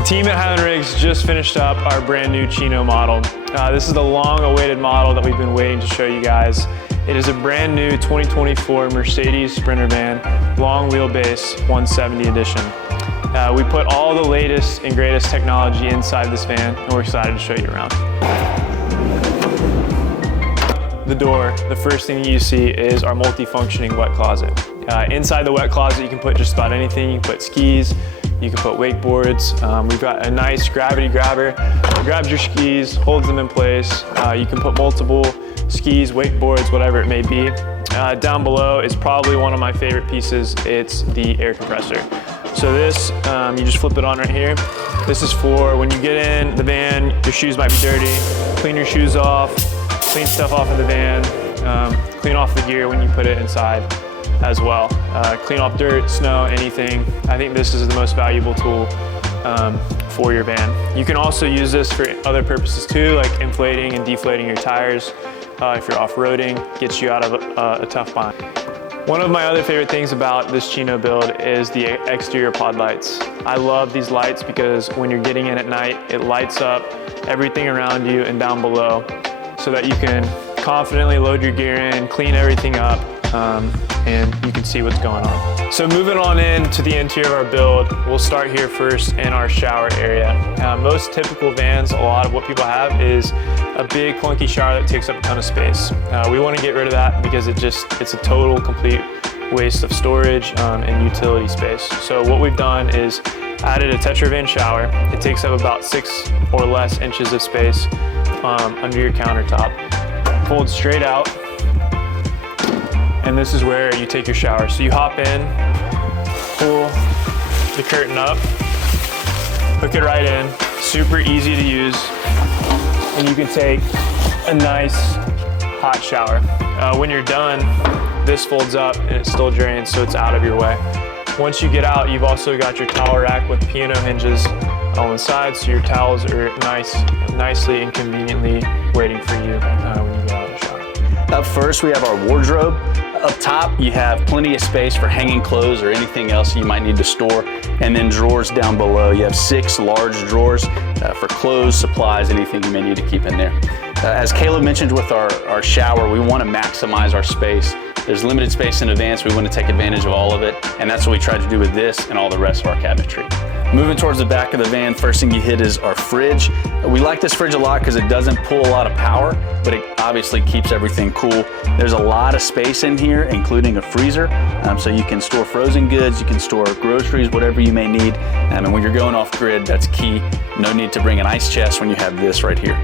The team at Highland Rigs just finished up our brand new Chino model. This is the long-awaited model that we've been waiting to show you guys. It is a brand new 2024 Mercedes Sprinter van, long wheelbase 170 edition. We put all the latest and greatest technology inside this van, and we're excited to show you around. The door, the first thing you see is our multi-functioning wet closet. Inside the wet closet, you can put just about anything. You can put skis, you can put wakeboards. We've got a nice gravity grabber. It grabs your skis, holds them in place. You can put multiple skis, wakeboards, whatever it may be. Down below is probably one of my favorite pieces. It's the air compressor. So this, you just flip it on right here. This is for when you get in the van, your shoes might be dirty. Clean your shoes off, clean stuff off in the van, clean off the gear when you put it inside as well. Clean off dirt, snow, anything. I think this is the most valuable tool for your van. You can also use this for other purposes too, like inflating and deflating your tires. If you're off-roading, gets you out of a tough bind. One of my other favorite things about this Chino build is the exterior pod lights. I love these lights because when you're getting in at night, it lights up everything around you and down below so that you can confidently load your gear in, clean everything up, and you can see what's going on. So moving on into the interior of our build, we'll start here first in our shower area. Most typical vans, a lot of what people have is a big clunky shower that takes up a ton of space. We want to get rid of that because it's a total complete waste of storage and utility space. So what we've done is added a Tetravan shower. It takes up about 6 or less inches of space under your countertop. Folds straight out, and this is where you take your shower. So you hop in, pull the curtain up, hook it right in, super easy to use, and you can take a nice hot shower. When you're done, this folds up and it still drains, so it's out of your way. Once you get out, you've also got your towel rack with piano hinges on the side, so your towels are nicely and conveniently waiting for you when you get out of the shower. Up first, we have our wardrobe. Up top, you have plenty of space for hanging clothes or anything else you might need to store. And then drawers down below. You have 6 large drawers for clothes, supplies, anything you may need to keep in there. As Caleb mentioned with our shower, we want to maximize our space. There's limited space in the van, so we want to take advantage of all of it. And that's what we tried to do with this and all the rest of our cabinetry. Moving towards the back of the van, first thing you hit is our fridge. We like this fridge a lot because it doesn't pull a lot of power, but it obviously keeps everything cool. There's a lot of space in here, including a freezer. So you can store frozen goods, you can store groceries, whatever you may need. And when you're going off grid, that's key. No need to bring an ice chest when you have this right here.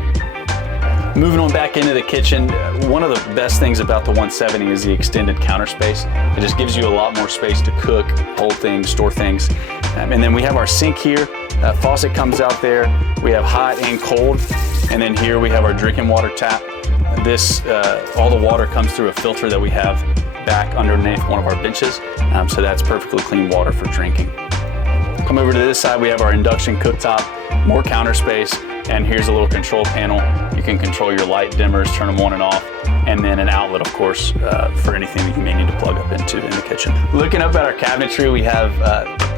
Moving on back into the kitchen, one of the best things about the 170 is the extended counter space. It just gives you a lot more space to cook, hold things, store things. And then we have our sink here. Faucet comes out there. We have hot and cold. And then here we have our drinking water tap. This, all the water comes through a filter that we have back underneath one of our benches. So that's perfectly clean water for drinking. Come over to this side, we have our induction cooktop, more counter space. And here's a little control panel. You can control your light dimmers, turn them on and off, and then an outlet, of course, for anything that you may need to plug up into in the kitchen. Looking up at our cabinetry, we have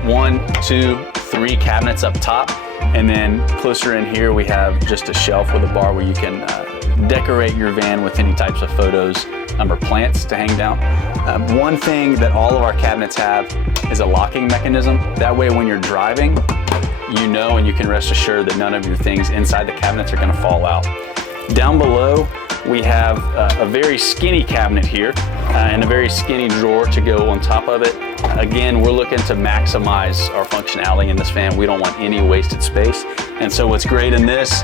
1, 2, 3 cabinets up top, and then closer in here, we have just a shelf with a bar where you can decorate your van with any types of photos or plants to hang down. One thing that all of our cabinets have is a locking mechanism. That way, when you're driving, you know and you can rest assured that none of your things inside the cabinets are going to fall out. Down below, we have a very skinny cabinet here and a very skinny drawer to go on top of it. Again, we're looking to maximize our functionality in this van. We don't want any wasted space. And so what's great in this,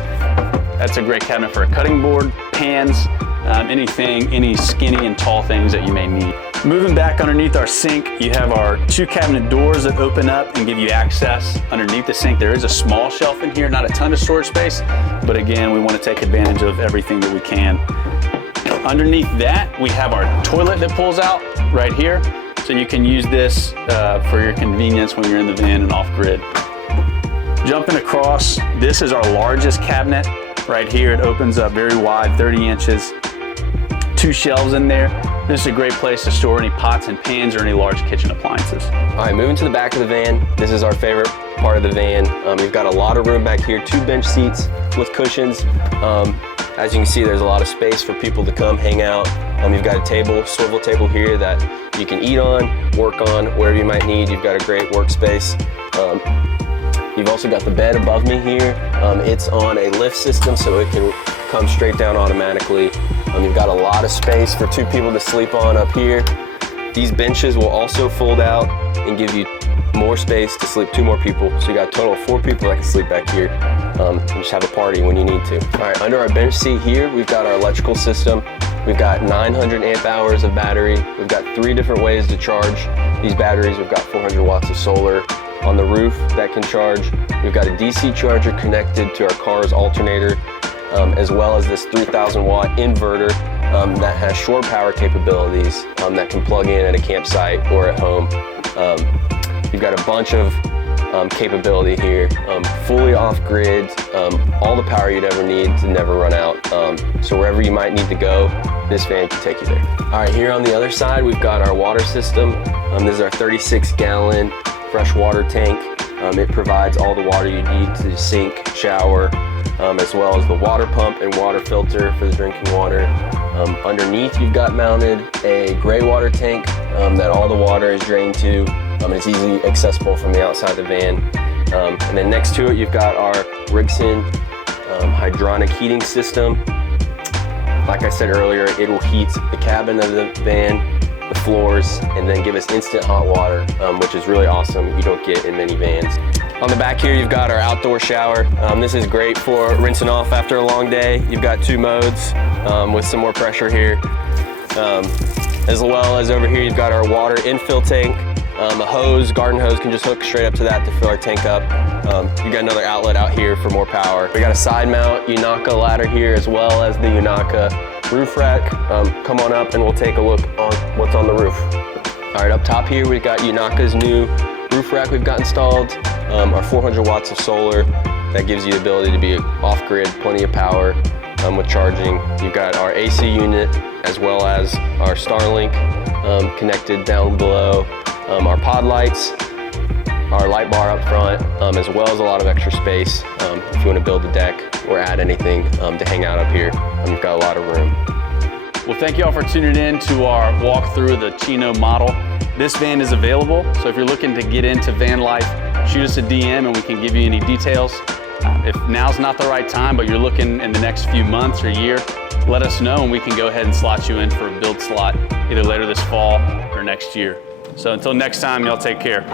that's a great cabinet for a cutting board, pans, any skinny and tall things that you may need. Moving back underneath our sink, you have our 2 cabinet doors that open up and give you access underneath the sink. There is a small shelf in here, not a ton of storage space, but again, we want to take advantage of everything that we can. Underneath that, we have our toilet that pulls out right here. So you can use this for your convenience when you're in the van and off grid. Jumping across, this is our largest cabinet right here. It opens up very wide, 30 inches. 2 shelves in there. This is a great place to store any pots and pans or any large kitchen appliances. All right, moving to the back of the van. This is our favorite part of the van. We've got a lot of room back here, 2 bench seats with cushions. As you can see, there's a lot of space for people to come hang out. You've got a table, swivel table here that you can eat on, work on, wherever you might need. You've got a great workspace. You've also got the bed above me here. It's on a lift system, so it can come straight down automatically. You've got a lot of space for 2 people to sleep on up here. These benches will also fold out and give you more space to sleep 2 more people. So you got a total of 4 people that can sleep back here. And just have a party when you need to. All right, under our bench seat here, we've got our electrical system. We've got 900 amp hours of battery. We've got 3 different ways to charge these batteries. We've got 400 watts of solar on the roof that can charge. We've got a DC charger connected to our car's alternator, as well as this 3,000 watt inverter that has shore power capabilities that can plug in at a campsite or at home. You've got a bunch of capability here, fully off-grid, all the power you'd ever need to never run out. So wherever you might need to go, this van can take you there. All right, here on the other side, we've got our water system. This is our 36-gallon fresh water tank. It provides all the water you need to sink, shower, as well as the water pump and water filter for the drinking water. Underneath, you've got mounted a gray water tank that all the water is drained to. It's easily accessible from the outside of the van. And then next to it, you've got our Rigson hydronic heating system. Like I said earlier, it will heat the cabin of the van, the floors, and then give us instant hot water, which is really awesome. You don't get in many vans. On the back here, you've got our outdoor shower. This is great for rinsing off after a long day. You've got 2 modes with some more pressure here. As well as over here, you've got our water infill tank. A hose, garden hose, can just hook straight up to that to fill our tank up. You got another outlet out here for more power. We got a side mount Unaka ladder here, as well as the Unaka roof rack. Come on up and we'll take a look on what's on the roof. All right, up top here, we've got Unaka's new roof rack we've got installed. Our 400 watts of solar, that gives you the ability to be off-grid, plenty of power with charging. You've got our AC unit, as well as our Starlink connected down below. Our pod lights, our light bar up front, as well as a lot of extra space if you want to build a deck or add anything to hang out up here. You've got a lot of room. Well, thank you all for tuning in to our walkthrough of the Chino model. This van is available, so if you're looking to get into van life, shoot us a DM and we can give you any details. If now's not the right time, but you're looking in the next few months or year, let us know and we can go ahead and slot you in for a build slot either later this fall or next year. So until next time, y'all take care.